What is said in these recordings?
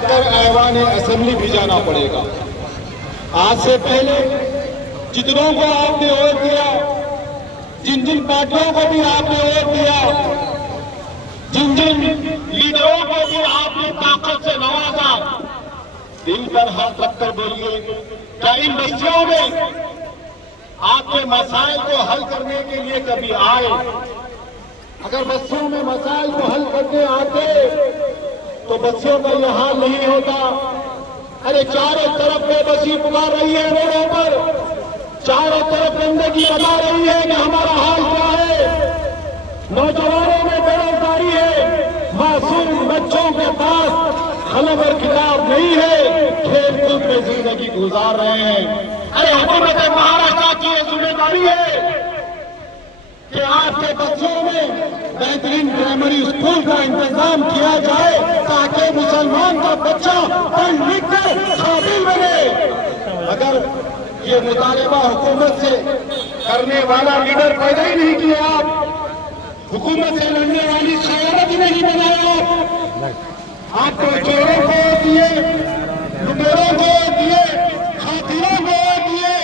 کر ایوان اسمبلی بھی جانا پڑے گا۔ آج سے پہلے جتنوں کو آپ نے ووٹ دیا، جن جن پارٹیوں کو بھی آپ نے ووٹ دیا، جن جن لیڈروں کو بھی آپ نے طاقت سے نوازا، دل پر ہاتھ رکھ کر بولیے، کیا ان بستیوں میں آپ کے مسائل کو حل کرنے کے لیے کبھی آئے؟ اگر بستیوں میں مسائل کو حل کرنے آتے تو بستیوں کا یہ حال نہیں ہوتا۔ ارے چاروں طرف بے بسی پکار رہی ہے روڈوں پر، چاروں طرف گندگی بتا رہی ہے کہ ہمارا حال کیا ہے۔ نوجوانوں میں بے روزگاری ہے، معصوم بچوں کے پاس قلم اور کتاب نہیں ہے، کھیل کود میں زندگی گزار رہے ہیں۔ ارے حکومت مہاراشٹر کی یہ ذمہ داری ہے کہ آپ کے بچوں میں بہترین پرائمری اسکول کا انتظام کیا جائے تاکہ مسلمان کا بچہ پڑھ لکھ کر قابل بنے۔ اگر یہ مطالبہ حکومت سے کرنے والا لیڈر پیدا ہی نہیں کیا آپ، حکومت سے لڑنے والی قیادت ہی نہیں بنایا آپ کو چوروں کو دیے، لٹیروں کو دیے، قاتلوں کو دیے،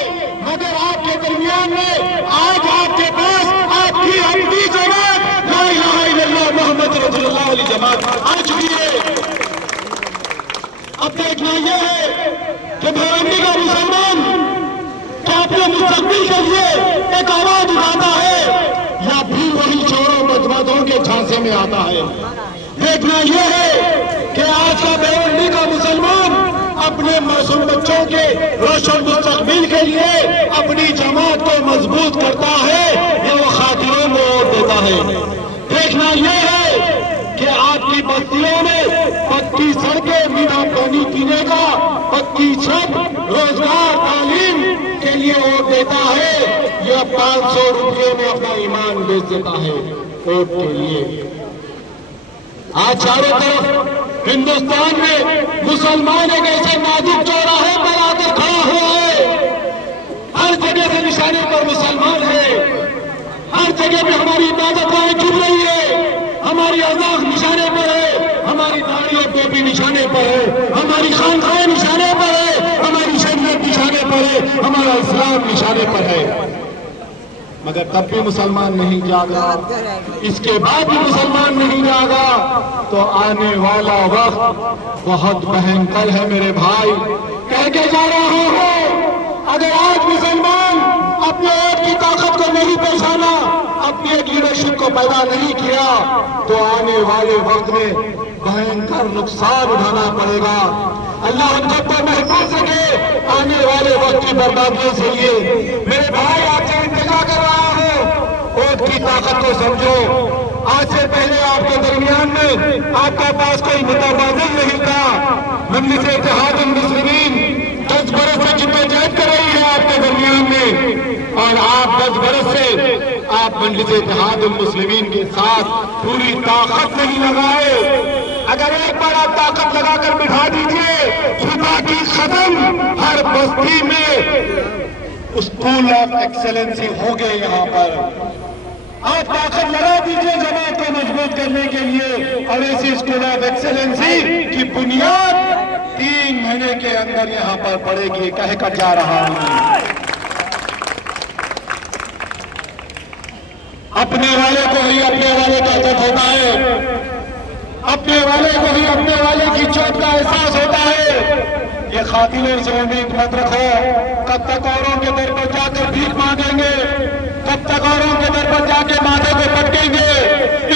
مگر آپ کے درمیان میں آج آپ کے پاس آپ کی اپنی جماعت لا الہ الا اللہ محمد رسول اللہ علیہ جماعت آ چکی ہے۔ اب دیکھنا یہ ہے کہ بھیونڈی کا مسلمان کیا اپنے مستقبل کے لیے ایک آواز اٹھاتا ہے یا بھی وہی چوروں بدمعشوں کے جھانسے میں آتا ہے۔ دیکھنا یہ ہے کہ آج کا بھیونڈی کا مسلمان اپنے معصوم بچوں کے روشن مستقبل کے لیے اپنی جماعت کو مضبوط کرتا ہے یا وہ قاتلوں کو ووٹ دیتا ہے۔ دیکھنا یہ ہے کہ آپ کی بستیوں میں پکی سڑکیں، میٹھا پانی پینے کا، پکی چھت، روزگار، تعلیم کے لیے ووٹ دیتا ہے یا 500 روپئے میں اپنا ایمان بیچ دیتا ہے ووٹ کے لیے۔ آج چاروں طرف ہندوستان میں مسلمان ایک ایسے نازک چوراہے پر آ کر کھڑا ہوا ہے، ہر جگہ سے نشانے پر مسلمان ہے، ہر جگہ پہ ہماری عبادت گاہیں جھک رہی ہے، ہماری اذان نشانے پر ہے، ہماری داڑھی اور ٹوپی نشانے پر ہے، ہماری خانقاہیں نشانے پر ہے، ہماری شریعت نشانے پر ہے، ہمارا اسلام نشانے پر ہے، مگر تب بھی مسلمان نہیں جاگا، اس کے بعد بھی مسلمان نہیں جاگا تو آنے والا وقت بہت بھینکر ہے میرے بھائی۔ کہہ کے جا رہا ہوں، اگر آج مسلمان اپنے ووٹ کی طاقت کو نہیں پہچانا، اپنی ایک لیڈرشپ کو پیدا نہیں کیا تو آنے والے وقت میں بھینکر نقصان اٹھانا پڑے گا۔ اللہ ہم سب کو محفوظ رکھے آنے والے وقت کی بربادیوں سے۔ یہ میرے بھائی آپ سے انتظار کر رہا ہوں، ووٹ کی طاقت کو سمجھو۔ آج سے پہلے آپ کے درمیان میں آپ کے پاس کوئی متبادل نہیں تھا۔ مجلس اتحاد المسلمین 10 برس سے جدوجہد کر رہی ہے آپ کے درمیان میں، اور آپ 10 برس سے آپ مجلس اتحاد المسلمین کے ساتھ پوری طاقت نہیں لگائے۔ اگر ایک بار آپ طاقت لگا کر بٹھا دیجئے، خدا کی قسم ہر بستی میں اسکول آف ایکسلنسی ہوں گے یہاں پر۔ آپ طاقت لگا دیجئے جماعت کو مضبوط کرنے کے لیے، اور ایسی اسکول آف ایکسلنسی کی بنیاد 3 مہینے کے اندر یہاں پر پڑے گی، کہہ کر جا رہا ہوں۔ اپنے والے کو ہی اپنے والے کا درد ہوتا ہے، اپنے والے کو ہی اپنے والے کی چوٹ کا احساس ہوتا ہے۔ یہ قاتلوں سے امید مت رکھو، کب تک اوروں کے در پر جا کر بھیک مانگیں گے، کب تک اوروں کے در پر جا کے ماتھے کو پٹکیں گے۔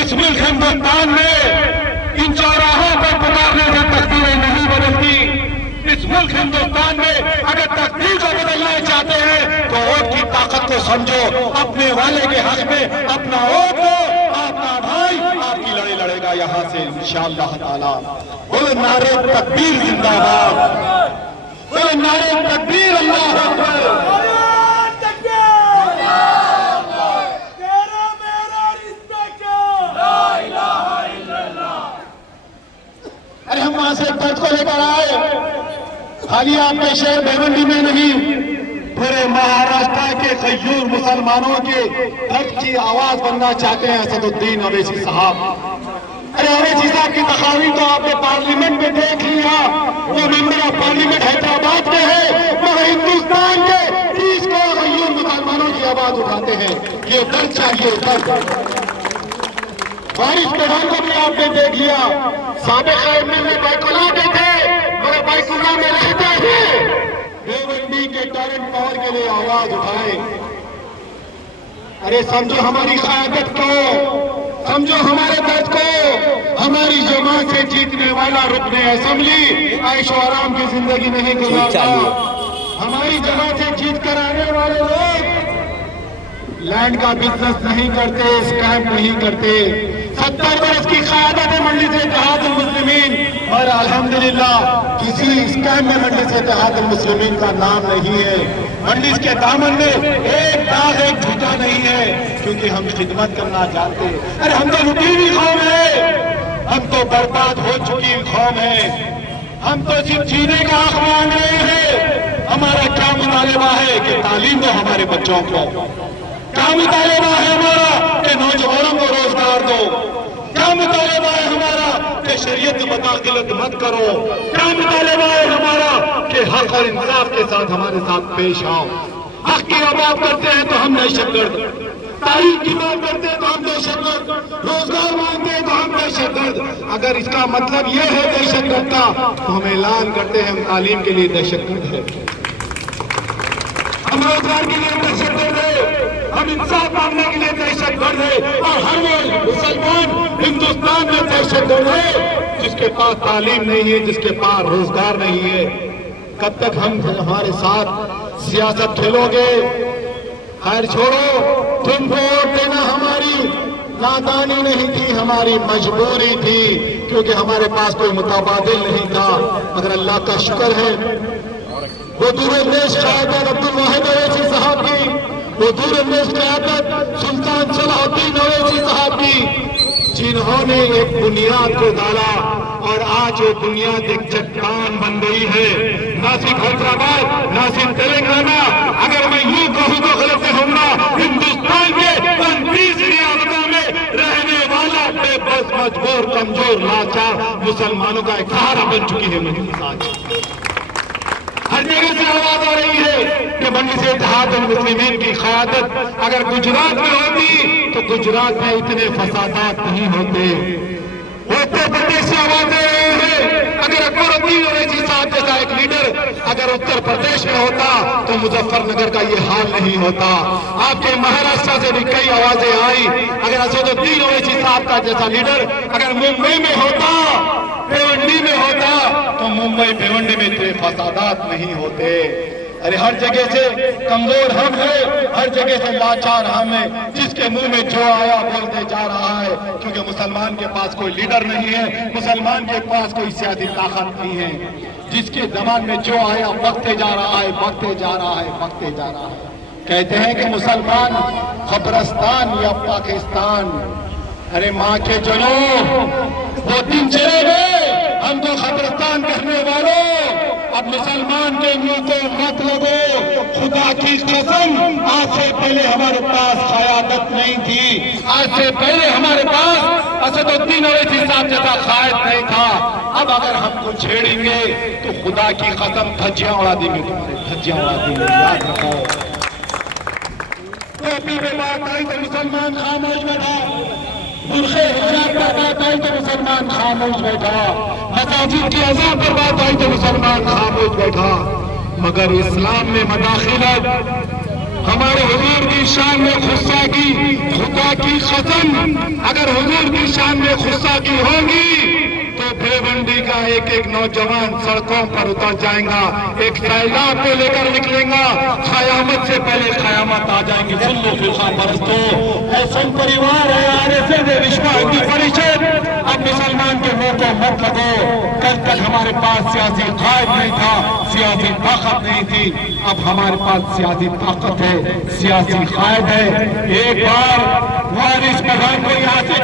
اس ملک ہندوستان میں ان چوراہوں پر پکارنے سے تقدیریں نہیں بدلتی۔ اس ملک ہندوستان میں اگر تقدیر کو بدلنا چاہتے ہیں تو ووٹ کی طاقت کو سمجھو، اپنے والے کے حق میں اپنا ووٹ دو، آپ کا بھائی آپ کی لڑائی لڑے گا یہاں سے انشاءاللہ تعالی۔ بولے نعرہ تکبیر زندہ باد، بولے نعرہ تکبیر اللہ اکبر۔ ارے ہم وہاں سے درد کو لے کر آئے، خالی آپ کے شہر بھیونڈی میں نہیں، پورے مہاراشٹر کے غیور مسلمانوں کے درد کی آواز بننا چاہتے ہیں اسد الدین اویسی صاحب۔ ارے اویسی صاحب کی تقاریر تو آپ نے پارلیمنٹ میں دیکھ لیا، چاہیے تب بارش پٹھان کو بھی آپ نے دیکھ لیا سابق ایم میں بیت اللہ کے تھے مگر بیت اللہ میں رہتے ہیں دیوبندی کے ٹیلنٹ پاور کے لیے آواز اٹھائے ارے سمجھو ہماری قیادت کو سمجھو ہمارے درد کو ہماری جماعت سے جیتنے والا رکن اسمبلی عیش و آرام کی زندگی نہیں گزارتا ہماری جماعت سے جیت کر آنے والے لوگ لینڈ کا بزنس نہیں کرتے اسکیم نہیں کرتے 70 برس کی قیادت ہے مجلس اتحاد المسلمین اور الحمدللہ کسی اسکیم میں مجلس اتحاد المسلمین کا نام نہیں ہے مجلس کے دامن میں ایک داغ ایک جھوٹا نہیں ہے کیونکہ ہم خدمت کرنا جانتے ہیں ارے ہم تو لٹی ہوئی قوم ہے ہم تو برباد ہو چکی قوم ہے ہم تو صرف جینے کا حق مانگ رہے ہیں ہمارا کیا مطالبہ ہے کہ تعلیم دو ہمارے بچوں کو کیا مطالبہ ہے ہمارا کہ نوجوانوں کو روزگار دو کیا مطالبہ ہے ہمارا کہ شریعت مداخلت مت کرو کیا مطالبہ ہے ہمارا کہ حق اور انصاف کے ساتھ ہمارے ساتھ پیش آؤ حق کی بات کرتے ہیں تو ہم دہشت گرد تعلیم کی بات کرتے ہیں تو ہم دہشت گرد روزگار مانگتے ہیں تو ہم دہشت گرد اگر اس کا مطلب یہ ہے دہشت گرد کا تو ہم اعلان کرتے ہیں ہم تعلیم کے لیے دہشت گرد ہیں ہم روزگار کے لیے دہشت گرد ہیں ہم انصاف مانگنے کے لیے دہشت گرد ہے اور ہر وہ مسلمان ہندوستان میں دہشت گرد ہے جس کے پاس تعلیم نہیں ہے جس کے پاس روزگار نہیں ہے کب تک ہم ہمارے ساتھ سیاست کھیلو گے خیر چھوڑو تم کو ووٹ دینا ہماری نادانی نہیں تھی ہماری مجبوری تھی کیونکہ ہمارے پاس کوئی متبادل نہیں تھا مگر اللہ کا شکر ہے وہ دور اندیش قیادت عبدالواحد اویسی صاحب کی وہ دور اندیش قیادت سلطان صلاح الدین اویسی صاحب کی جنہوں نے ایک بنیاد کو ڈالا اور آج وہ بنیاد ایک چٹان بن گئی ہے نہ صرف حیدرآباد نہ صرف تلنگانہ اگر میں یوں کہوں تو غلط ہوں گا ہندوستان کے 29 ریاستوں میں رہنے والا بے بس مجبور کمزور لاچار مسلمانوں کا ایک سہارا بن چکی ہے مجلس آج ہر جگہ سے آواز آ رہی ہے کہ مجلس اتحاد المسلمین کی قیادت اگر گجرات میں ہوتی تو گجرات میں اتنے فسادات نہیں ہوتے اتر پردیش سے آواز آ رہی ہے اگر اکبر الدین اویسی صاحب جیسا ایک لیڈر اگر اتر پردیش میں ہوتا تو مظفر نگر کا یہ حال نہیں ہوتا آپ کے مہاراشٹر سے بھی کئی آوازیں آئی اگر اسد الدین اویسی صاحب کا جیسا لیڈر اگر ممبئی میں ہوتا بھیونڈی میں ہوتا تو ممبئی بھیونڈی میں اتنے فسادات نہیں ہوتے ارے ہر جگہ سے کمزور ہم ہیں ہر جگہ سے لاچار ہم ہیں جس کے منہ میں جو آیا بولتے جا رہا ہے کیونکہ مسلمان کے پاس کوئی لیڈر نہیں ہے مسلمان کے پاس کوئی سیاسی طاقت نہیں ہے جس کے زمان میں جو آیا بکتے جا رہا ہے بکتے جا رہا ہے بکتے جا رہا ہے کہتے ہیں کہ مسلمان قبرستان یا پاکستان ارے ماں کے جنوں وہ دن چلے گئے ہم تو قبرستان کہنے والوں اب مسلمان کے منہ کو مت لگو خدا کی قسم آج سے پہلے ہمارے پاس قیادت نہیں تھی آج سے پہلے ہمارے پاس اسد الدین اویسی صاحب جیسا قائد نہیں تھا اب اگر ہم کو چھیڑیں گے تو خدا کی قسم دھجیاں اڑا دیں گے تمہارے دھجیاں اڑا دیں گے یاد رکھو ٹوپی پہ بات آئی تو مسلمان خاموش بیٹھا برقعے حجاب پر بات آئی تو مسلمان خاموش بیٹھا مساجد کی اذان پر بات آئی تو مسلمان خاموش بیٹھا مگر اسلام میں مداخلت ہمارے حضور کی شان میں غصہ کی خدا کی قسم اگر حضور کی شان میں غصہ کی ہوگی تو بھیونڈی کا ایک ایک نوجوان سڑکوں پر اتر جائیں گا ایک سیلاب کو لے کر نکلیں گا قیامت سے پہلے قیامت آ جائیں گی سن لو فرقہ پرستو اے سن پریوار ہے RSS ہے وشوا ہندو پریشد اب مسلمان کے منہ کو مت لگو کل تک ہمارے پاس سیاسی قائد نہیں تھا سیاسی طاقت نہیں تھی اب ہمارے پاس سیاسی طاقت ہے سیاسی قائد ہے ایک بار وارث پٹھان کو یہاں سے